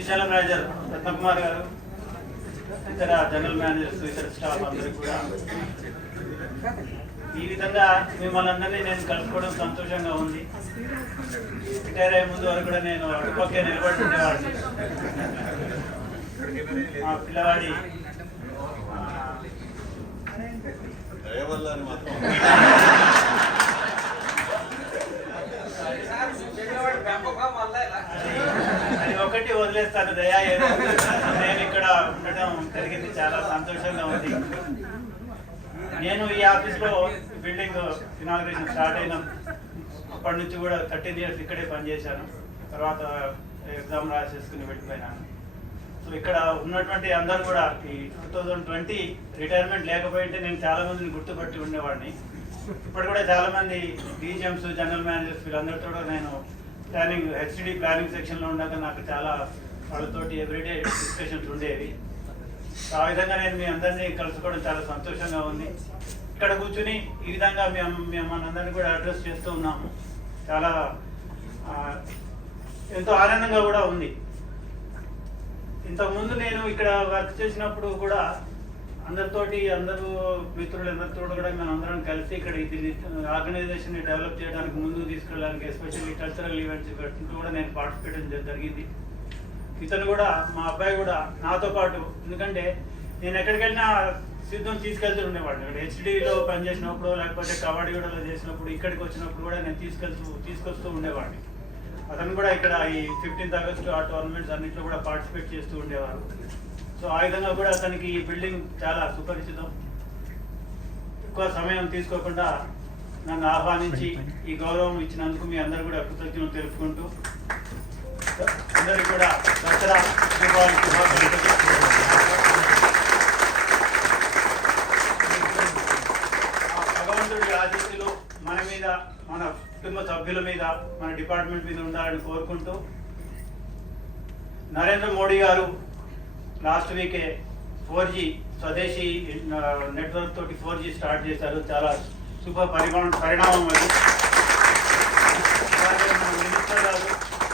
Srisailam manager Ratnakumar గారు, ఇతర general managers, ఇతర స్టాఫ్ అందరికీ కూడా ఈ విధంగా మిమ్మల్ని అందరినీ నేను కలుసుకోవడం సంతోషంగా ఉంది. రిటైర్ అయ్యే ముందు వరకు కూడా నేను అటుపక్కే నిలబడి ఉండేవాడిని. మా పిల్లవాడి అది ఒకటి వదిలేస్తాను దయా. నేను ఇక్కడ ఉండటం జరిగింది, చాలా సంతోషంగా ఉంది. నేను ఈ ఆఫీస్లో బిల్డింగ్ ఇనాగ్రేషన్ స్టార్ట్ అయిన అప్పటి నుంచి కూడా 13 years ఇక్కడే పనిచేశాను. తర్వాత ఎగ్జామ్ రాసేసుకుని వెళ్ళిపోయినాను. సో ఇక్కడ ఉన్నటువంటి అందరూ కూడా ఈ 2020 రిటైర్మెంట్ లేకపోయింటే నేను చాలా మందిని గుర్తుపట్టి ఉండేవాడిని. ఇప్పుడు కూడా చాలా మంది డీజీఎంస్, జనరల్ మేనేజర్స్ వీళ్ళందరితో కూడా నేను హెచ్డి ప్లానింగ్ సెక్షన్లో ఉండగా నాకు చాలా వాళ్ళతోటి ఎవ్రీడే డిస్కషన్స్ ఉండేవి. ఆ విధంగా నేను మీ అందరినీ కలుసుకోవడం చాలా సంతోషంగా ఉంది. ఇక్కడ కూర్చుని ఈ విధంగా మేము మనందరినీ కూడా అడ్రస్ చేస్తూ ఉన్నాము. చాలా ఎంతో ఆనందంగా కూడా ఉంది. ఇంతకుముందు నేను ఇక్కడ వర్క్ చేసినప్పుడు కూడా అందరూ మిత్రులందరితో కూడా మనం అందరం కలిసి ఇక్కడ ఇది ఆర్గనైజేషన్ని డెవలప్ చేయడానికి ముందుకు తీసుకెళ్ళడానికి, ఎస్పెషల్లీ కల్చరల్ ఈవెంట్స్ కట్టినట్టు కూడా నేను పార్టిసిపేట్ జరిగింది. ఇతను కూడా, మా అబ్బాయి కూడా నాతో పాటు, ఎందుకంటే నేను ఎక్కడికి వెళ్ళినా సిద్ధం తీసుకెళ్తూ ఉండేవాడిని. ఇక్కడ హెచ్డీలో పనిచేసినప్పుడు, లేకపోతే కవాడిగూడలో చేసినప్పుడు, ఇక్కడికి వచ్చినప్పుడు కూడా నేను తీసుకొస్తూ ఉండేవాడిని. అతను కూడా ఇక్కడ ఈ 15th August ఆ టోర్నమెంట్స్ అన్నింటిలో కూడా పార్టిసిపేట్ చేస్తూ ఉండేవారు. సో ఆ విధంగా కూడా అతనికి ఈ బిల్డింగ్ చాలా సుపరిచితం. ఎక్కువ సమయం తీసుకోకుండా నన్ను ఆహ్వానించి ఈ గౌరవం ఇచ్చినందుకు మీ అందరూ కూడా కృతజ్ఞతలు తెలుపుకుంటూ అందరికీ కూడా దసరా శుభాకాంక్షలు. భగవంతుడి ఆశీస్సులు మన మీద, మన కుటుంబ సభ్యుల మీద, మన డిపార్ట్మెంట్ మీద ఉండాలని కోరుకుంటూ, నరేంద్ర మోడీ గారు లాస్ట్ వీకే 4G స్వదేశీ నెట్వర్క్ తోటి 4G స్టార్ట్ చేశారు. చాలా శుభ పరిణామం అది. మినిస్టర్ గారు,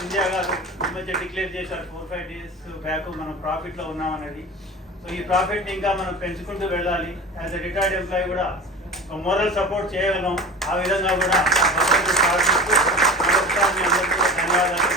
ఇండియా గారు ఈ మధ్య డిక్లేర్ చేశారు 4-5 days బ్యాక్ మనం ప్రాఫిట్లో ఉన్నామనేది. సో ఈ ప్రాఫిట్ని ఇంకా మనం పెంచుకుంటూ వెళ్ళాలి. యాజ్ ఎ రిటైర్డ్ ఎంప్లాయీ కూడా ఒక మోరల్ సపోర్ట్ చేయగలం. ఆ విధంగా కూడా ధన్యవాదాలు.